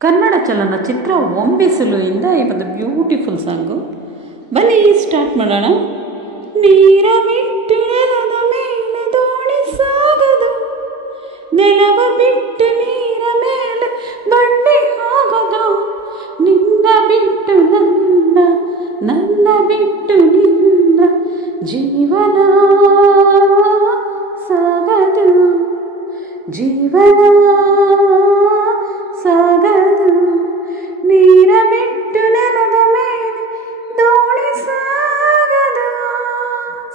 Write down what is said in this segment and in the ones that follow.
ಕನ್ನಡ ಚಲನಚಿತ್ರ ಹೊಂಬಿಸಿಲು ಇಂದ ಈ ಒಂದು ಬ್ಯೂಟಿಫುಲ್ ಸಾಂಗು. ಬನ್ನಿ ಸ್ಟಾರ್ಟ್ ಮಾಡೋಣ. ನೀರ ಬಿಟ್ಟು ನೆಲದ ಮೇಲೆ ದೋಣಿ ಸಾಗದು, ನೆಲವ ಬಿಟ್ಟು ನೀರ ಮೇಲೆ ಬಂಡಿ ಹೋಗದು, ನಿನ್ನ ಬಿಟ್ಟು ನನ್ನ, ನನ್ನ ಬಿಟ್ಟು ನಿನ್ನ ಜೀವನ ಸಾಗದು, ಜೀವನ ಸಾಗದು. ನೀರ ಬಿಟ್ಟು ನೆಲದ ಮೇಲೆ ದೋಣಿ ಸಾಗದು,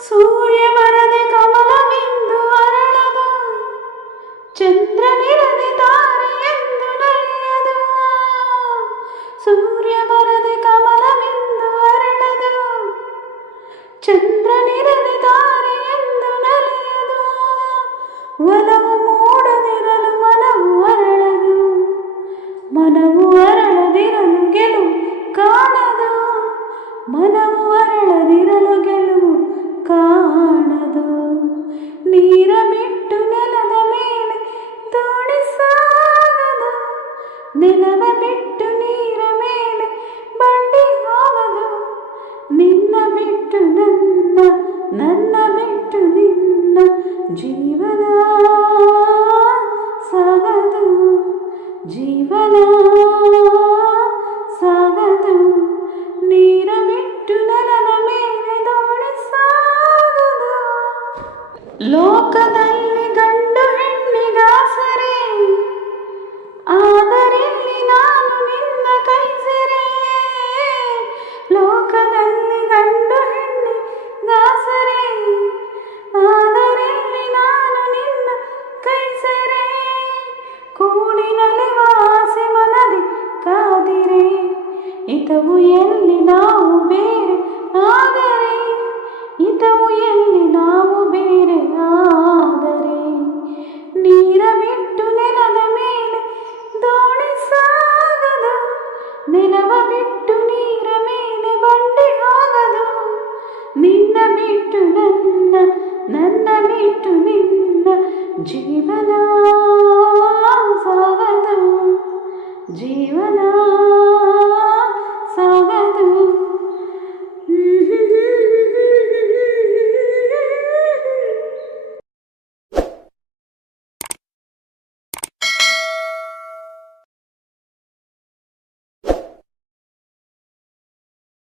ಸೂರ್ಯ ಬರದೆ ಕಮಲವೆಂದು ಅರಳದು, ಚಂದ್ರನಿರದೆ ತಾರೆ ಎಂದು ನಲಿಯದು, ಸೂರ್ಯ ಬರದೆ ಕಮಲವೆಂದು ಅರಳದು, ಚಂದ್ರನಿರದೆ ತಾರೆ ಎಂದು ನಲಿಯದು, ಒಲವು ಮೂಡದಿರಲು ಮನವು ಅರಳದು, ಮನವು ಅರಳದಿರಲು ಗೆಲುವು ಕಾಣದು, ಮನವು ಅರಳದಿರಲು ಗೆಲುವು ಕಾಣದು. ನೀರ ಬಿಟ್ಟು ನೆಲದ ಮೇಲೆ ದೋಣಿ ಸಾಗದು, ನೆಲವ ಬಿಟ್ಟು ನೀರ ಮೇಲೆ ಬಂಡಿ ಹೋಗದು, ನಿನ್ನ ಬಿಟ್ಟು ನನ್ನ, ನನ್ನ ಬಿಟ್ಟು ನಿನ್ನ ಜೀವನ ಸಾಗದು, ಜೀವನ ಸಾಗದು. ನೀರ ಬಿಟ್ಟು ನೆಲದ ಮೇಲೆ ದೋಣಿ ಸಾಗದು. ಲೋಕದಲ್ಲಿ ಗಂಡು ಹೆಣ್ಣಿಗಾಸರೆ, ಆದರಿಲ್ಲಿ ನಾನು ನಿನ್ನ ಕೈ ಸೆರೆ, ಲೋಕದಲ್ಲಿ ಗಂಡು ಹೆಣ್ಣಿಗಾಸರೆ, ಆದರಿಲ್ಲಿ ನಾನು ನಿನ್ನ ಕೈ ಸೆರೆ, ಕೂಡಿನಲ್ಲಿ ವಾಸಿ ಮನದಿ ಕಾದಿರೆ, ಹಿತವು ಎಲ್ಲಿ ನಾವು ಬೇರೆ ಆದರೆ, ಹಿತವು ಎಲ್ಲಿ ನಾವು ಬೇರೆ ಆದರೆ, ನೀರ ಬಿಟ್ಟು ನೆಲದ ಮೇಲೆ ದೋಣಿ ಸಾಗದು, ನೆಲವ ಬಿಟ್ಟು ನೀರ ಮೇಲೆ ಬಂಡಿ ಹೋಗದು, ನಿನ್ನ ಬಿಟ್ಟು ನನ್ನ, ನನ್ನ ಬಿಟ್ಟು ನಿನ್ನ ಜೀವನ ಸಾಗದು, ಜೀವನ